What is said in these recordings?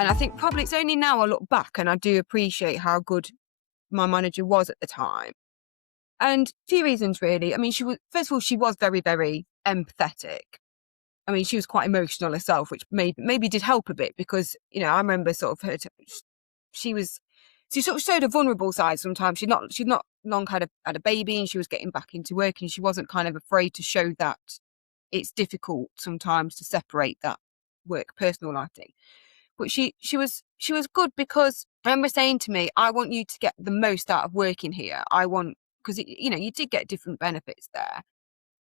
And I think probably it's only now I look back and I do appreciate how good my manager was at the time. And a few reasons really. I mean, first of all, she was very, very empathetic. I mean, she was quite emotional herself, which maybe did help a bit because, I remember sort of she was, she sort of showed a vulnerable side sometimes. She'd not long had a baby and she was getting back into work and she wasn't kind of afraid to show that it's difficult sometimes to separate that work personal life thing. But she was good because I remember saying to me, I want you to get the most out of working here. Because you did get different benefits there.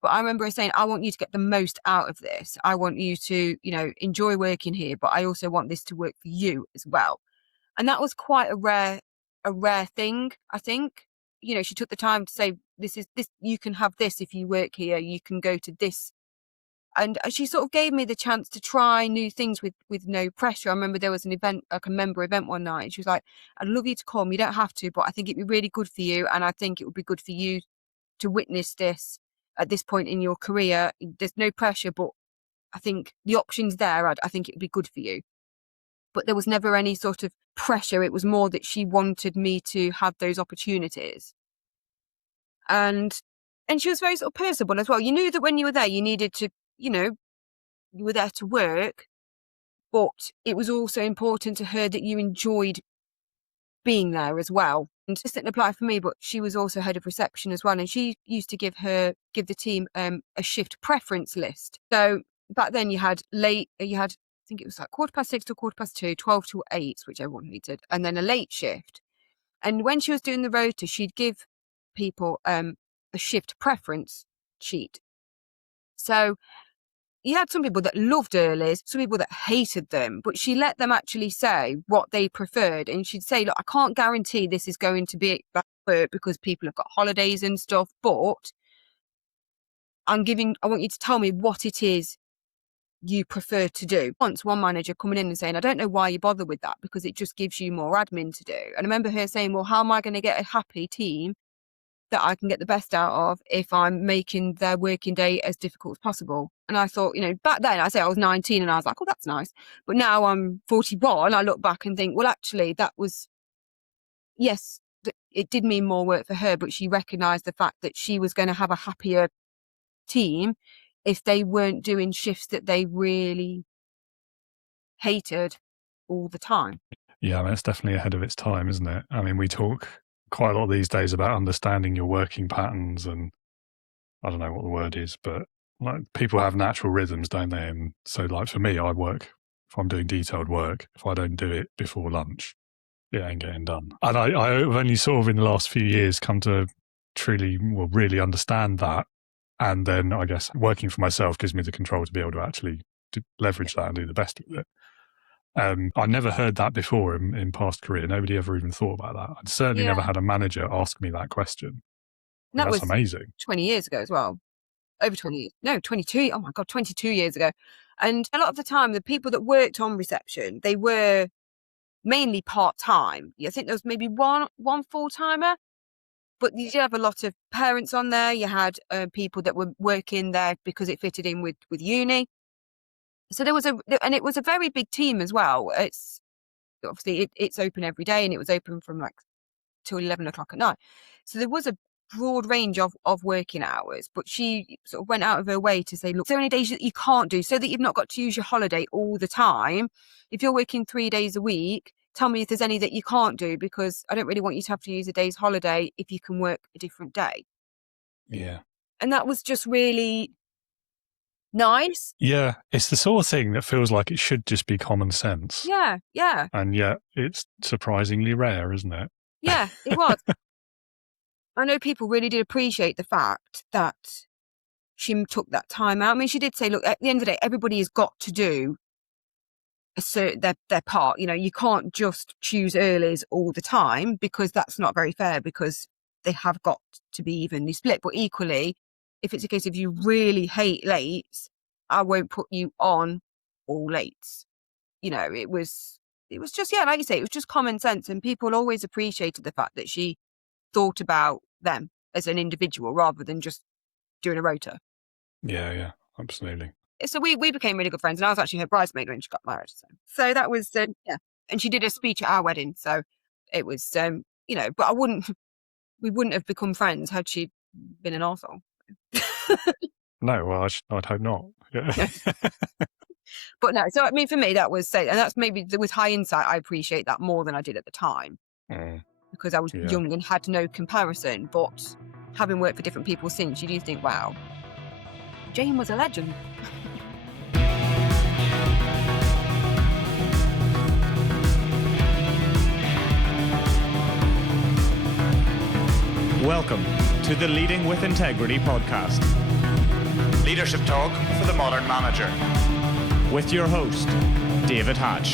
But I remember her saying, I want you to get the most out of this. I want you to, enjoy working here, but I also want this to work for you as well. And that was quite a rare thing, I think. She took the time to say, this, you can have this if you work here, you can go to this. And she sort of gave me the chance to try new things with no pressure. I remember there was an event, like a member event one night, and she was like, I'd love you to come. You don't have to, but I think it'd be really good for you. And I think it would be good for you to witness this at this point in your career. There's no pressure, but I think the option's there. I think it would be good for you. But there was never any sort of pressure. It was more that she wanted me to have those opportunities. And she was very sort of personable as well. You knew that when you were there, you needed to, you were there to work, but it was also important to her that you enjoyed being there as well. And this didn't apply for me, but she was also head of reception as well. And she used to give the team a shift preference list. So back then you had, I think it was like 6:15 to 2:15, 12 to 8, which everyone hated, and then a late shift. And when she was doing the rota, she'd give people a shift preference sheet. So you had some people that loved earlies, some people that hated them, but she let them actually say what they preferred. And she'd say, look, I can't guarantee this is going to be at work because people have got holidays and stuff, but I want you to tell me what it is you prefer to do. Once one manager coming in and saying, I don't know why you bother with that because it just gives you more admin to do. And I remember her saying, well, how am I going to get a happy team that I can get the best out of if I'm making their working day as difficult as possible? And I thought, back then I say I was 19 and I was like, oh, that's nice. But now I'm 41. I look back and think, well, actually that was, yes, it did mean more work for her, but she recognised the fact that she was going to have a happier team if they weren't doing shifts that they really hated all the time. Yeah, I mean, it's definitely ahead of its time, isn't it? I mean, we talk quite a lot these days about understanding your working patterns, and I don't know what the word is, but like people have natural rhythms, don't they? And so, like for me, if I'm doing detailed work, if I don't do it before lunch, it ain't getting done. And I've only sort of in the last few years come to really understand that. And then I guess working for myself gives me the control to be able to actually leverage that and do the best with it. I never heard that before in past career. Nobody ever even thought about that. I'd certainly never Yeah. had a manager ask me that question. And I that mean, that's was amazing. 20 years ago as well. Over 20 years. No, 22. Oh my God, 22 years ago. And a lot of the time, the people that worked on reception, they were mainly part-time. I think there was maybe one full-timer, but you did have a lot of parents on there. You had people that were working there because it fitted in with uni. So and it was a very big team as well. It's obviously it's open every day, and it was open from like till 11 o'clock at night. So there was a broad range of working hours, but she sort of went out of her way to say, look, is there any days that you can't do so that you've not got to use your holiday all the time? If you're working 3 days a week, tell me if there's any that you can't do, because I don't really want you to have to use a day's holiday if you can work a different day. Yeah. And that was just really nice. Yeah. It's the sort of thing that feels like it should just be common sense. Yeah, yeah, And yet it's surprisingly rare, isn't it? yeah, it was. I know people really did appreciate the fact that she took that time out. I mean, she did say, look, at the end of the day, everybody has got to do their part. You can't just choose earlies all the time because that's not very fair, because they have got to be evenly split. But equally, if it's a case of you really hate lates, I won't put you on all lates. It was just, yeah, like you say, it was just common sense, and people always appreciated the fact that she thought about them as an individual rather than just doing a rota. Yeah, absolutely. So we became really good friends, and I was actually her bridesmaid when she got married. So that was yeah. And she did a speech at our wedding, so it was But we wouldn't have become friends had she been an arsehole. No, well, I'd hope not. Yeah. No. But no, so I mean, for me, that was and that's maybe with hindsight, I appreciate that more than I did at the time Mm, because I was yeah. young and had no comparison. But having worked for different people since, you do think, wow, Jane was a legend. Welcome to the Leading with Integrity podcast. Leadership talk for the modern manager. With your host, David Hatch.